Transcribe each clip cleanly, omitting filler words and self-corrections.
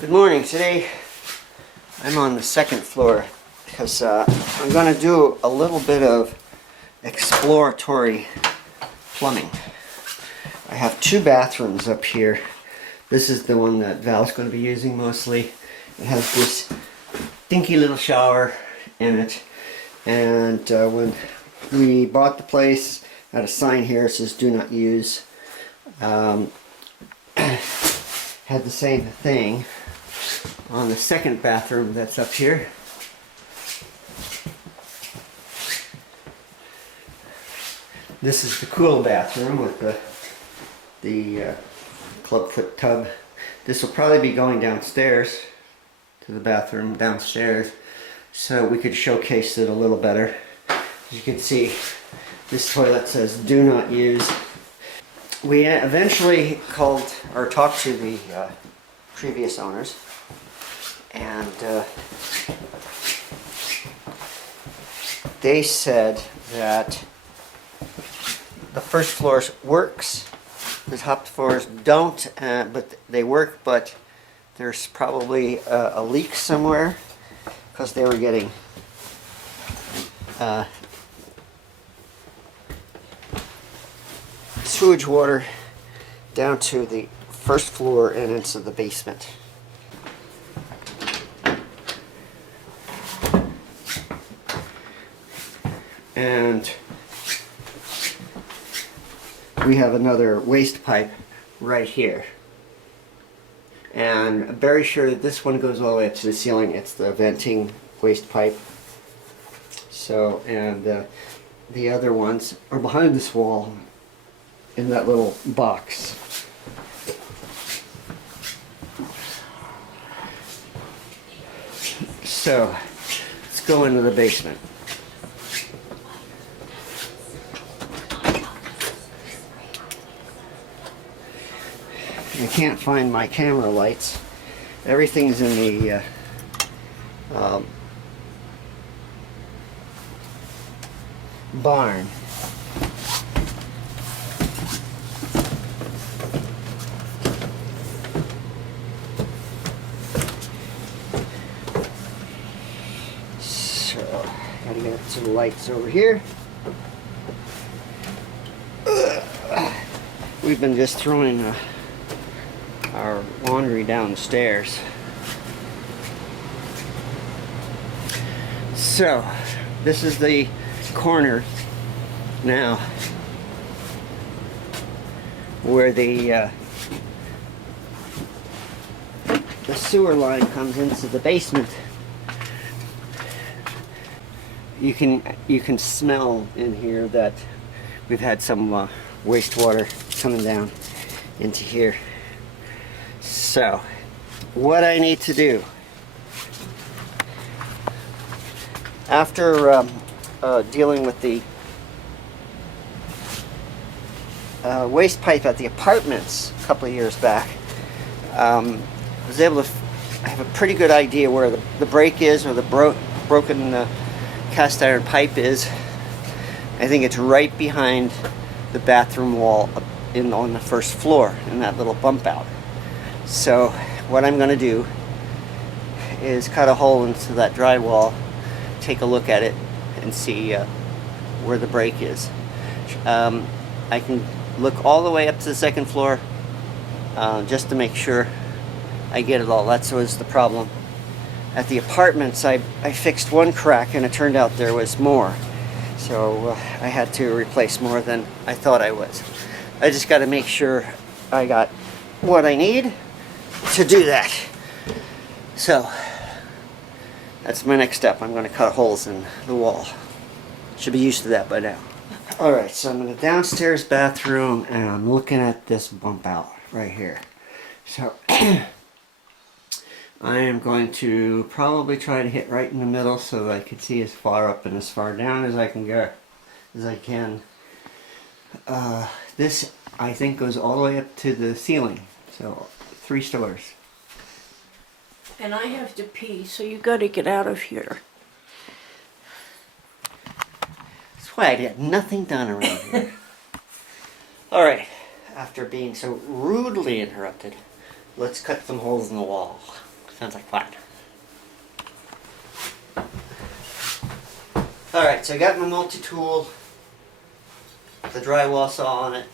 Good morning. Today I'm on the second floor because I'm going to do a little bit of exploratory plumbing. I have two bathrooms up here. This is the one that Val's going to be using mostly. It has this dinky little shower in it, and when we bought the place, I had a sign here that says do not use. Had the same thing on the second bathroom that's up here. This is the cool bathroom with the clubfoot tub. This will probably be going downstairs to the bathroom downstairs so we could showcase it a little better. As you can see, this toilet says do not use. We eventually called or talked to the previous owners, and they said that the first floor works, the top floors don't, but they work, but there's probably a leak somewhere because they were getting sewage water down to the first floor and into the basement. And we have another waste pipe right here. And I'm very sure that this one goes all the way up to the ceiling. It's the venting waste pipe. So, and the other ones are behind this wall in that little box. So, let's go into the basement. I can't find my camera lights. Everything's in the barn. So, gotta get some lights over here. We've been just throwing our laundry downstairs. So, this is the corner now where the sewer line comes into the basement. You can smell in here that we've had some wastewater coming down into here. So, what I need to do after dealing with the waste pipe at the apartments a couple of years back, I was able to have a pretty good idea where the break is, or the broken cast iron pipe is. I think it's right behind the bathroom wall on the first floor in that little bump out. So what I'm going to do is cut a hole into that drywall, take a look at it, and see where the break is. I can look all the way up to the second floor just to make sure I get it all. That was the problem. At the apartments, I fixed one crack, and it turned out there was more. So I had to replace more than I thought I was. I just got to make sure I got what I need to do that. So that's my next step. I'm going to cut holes in the wall. Should be used to that by now. Alright, so I'm in the downstairs bathroom and I'm looking at this bump out right here. So I am going to probably try to hit right in the middle so that I can see as far up and as far down as I can go. This I think goes all the way up to the ceiling. So 3 stories. And I have to pee, so you got to get out of here. That's why I get nothing done around here. Alright, after being so rudely interrupted, let's cut some holes in the wall. Sounds like fun. Alright, so I got my multi-tool, the drywall saw on it,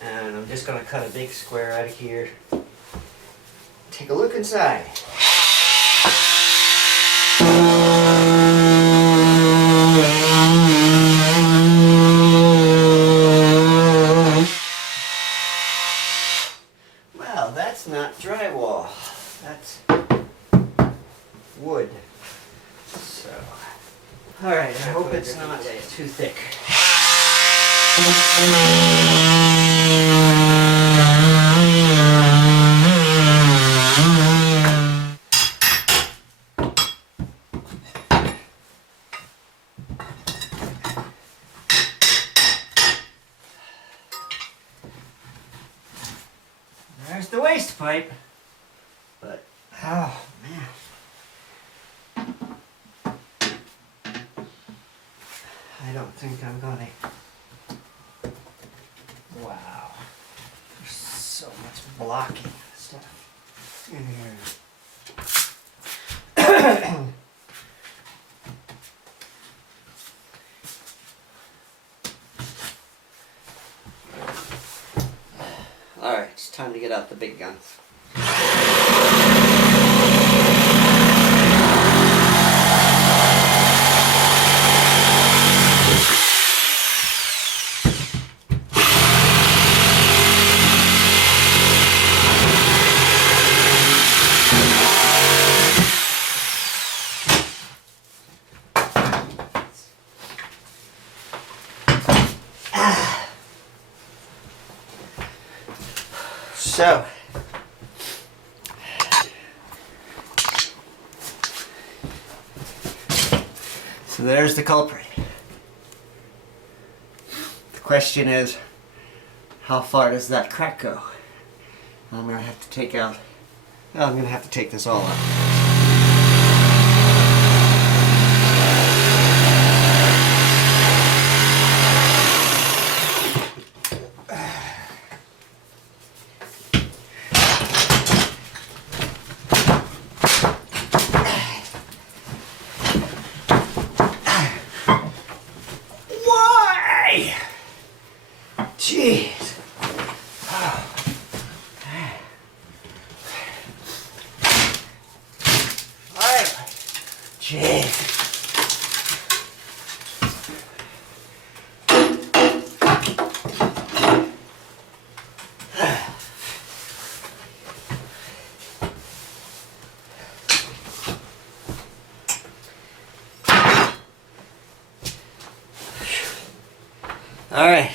and I'm just going to cut a big square out of here. Take a look inside. Well, that's not drywall. That's wood. So, alright, I hope it's not too thick. There's the waste pipe. But, oh man. I don't think I'm gonna. Wow. There's so much blocking stuff in here. Alright, it's time to get out the big guns. So there's the culprit. The question is, how far does that crack go? I'm gonna have to take out, well, I'm gonna have to take this all out. Jeez. Oh. Alright. Jeez. Alright.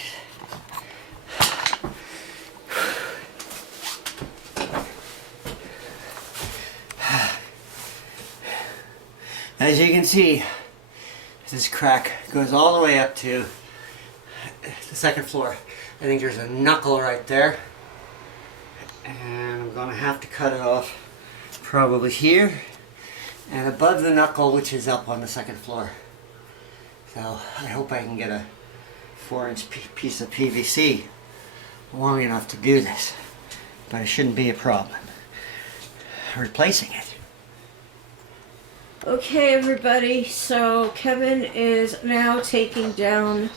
As you can see, this crack goes all the way up to the second floor. I think there's a knuckle right there. And I'm going to have to cut it off probably here and above the knuckle, which is up on the second floor. So I hope I can get a 4-inch piece of PVC long enough to do this. But it shouldn't be a problem replacing it. Okay, everybody, so Kevin is now taking down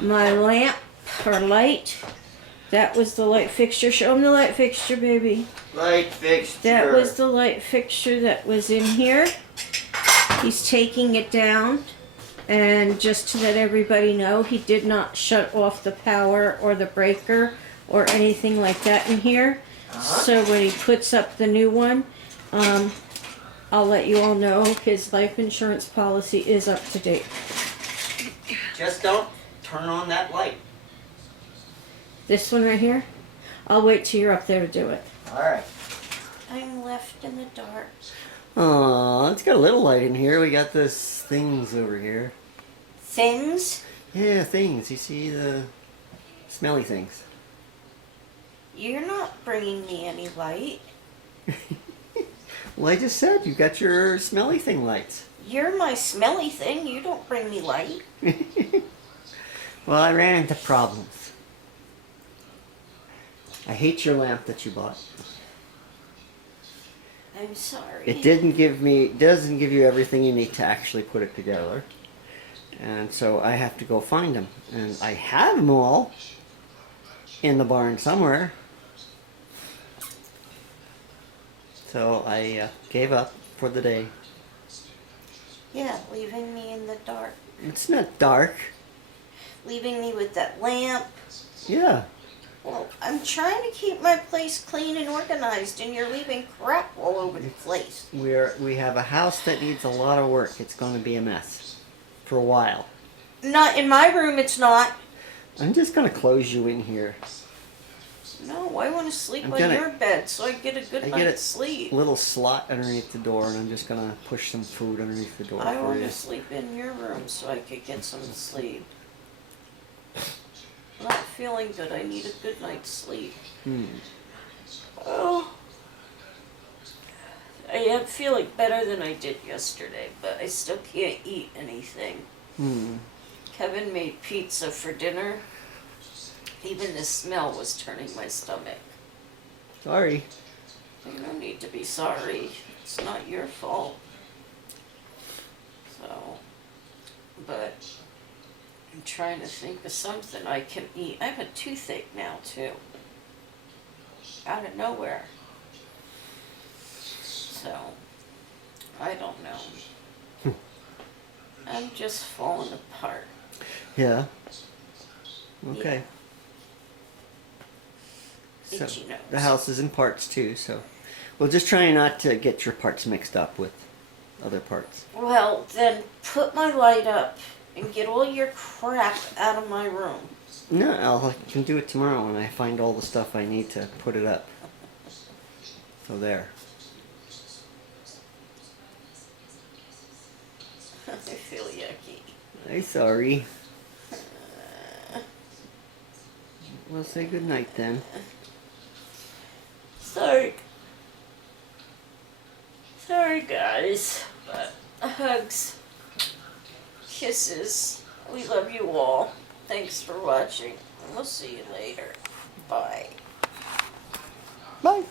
my lamp, or light. That was the light fixture. Show him the light fixture, baby. Light fixture. That was the light fixture that was in here. He's taking it down. And just to let everybody know, he did not shut off the power or the breaker or anything like that in here. So when he puts up the new one, I'll let you all know his life insurance policy is up to date. Just don't turn on that light. This one right here? I'll wait till you're up there to do it. Alright. I'm left in the dark. Aw, it's got a little light in here. We got this things over here. Things? Yeah, things. You see the smelly things. You're not bringing me any light. Well, I just said you got your smelly thing lights. You're my smelly thing. You don't bring me light. Well, I ran into problems. I hate your lamp that you bought. I'm sorry. It doesn't give you everything you need to actually put it together. And so I have to go find them. And I have them all in the barn somewhere. So I gave up for the day. Yeah, leaving me in the dark. It's not dark. Leaving me with that lamp. Yeah. Well, I'm trying to keep my place clean and organized, and you're leaving crap all over the place. We have a house that needs a lot of work. It's going to be a mess for a while. Not in my room, it's not. I'm just going to close you in here. No, I want to sleep on your bed so I get a good night's sleep. Little slot underneath the door, and I'm just going to push some food underneath the door I for want you. to sleep in your room so I could get some sleep. I'm not feeling good. I need a good night's sleep. Oh. I am feeling better than I did yesterday, but I still can't eat anything. Kevin made pizza for dinner. Even the smell was turning my stomach. Sorry. You don't need to be sorry. It's not your fault. So, but I'm trying to think of something I can eat. I have a toothache now, too. Out of nowhere. So, I don't know. I'm just falling apart. Yeah. Okay. Yeah. So Itchy nose. the house is in parts too, so we'll just try not to get your parts mixed up with other parts. Well, then put my light up and get all your crap out of my room. No, I can do it tomorrow when I find all the stuff I need to put it up. So there. I feel yucky. I'm sorry. We'll say good night then. Sorry. Sorry, guys. But hugs, kisses. We love you all. Thanks for watching. We'll see you later. Bye. Bye.